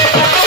Thank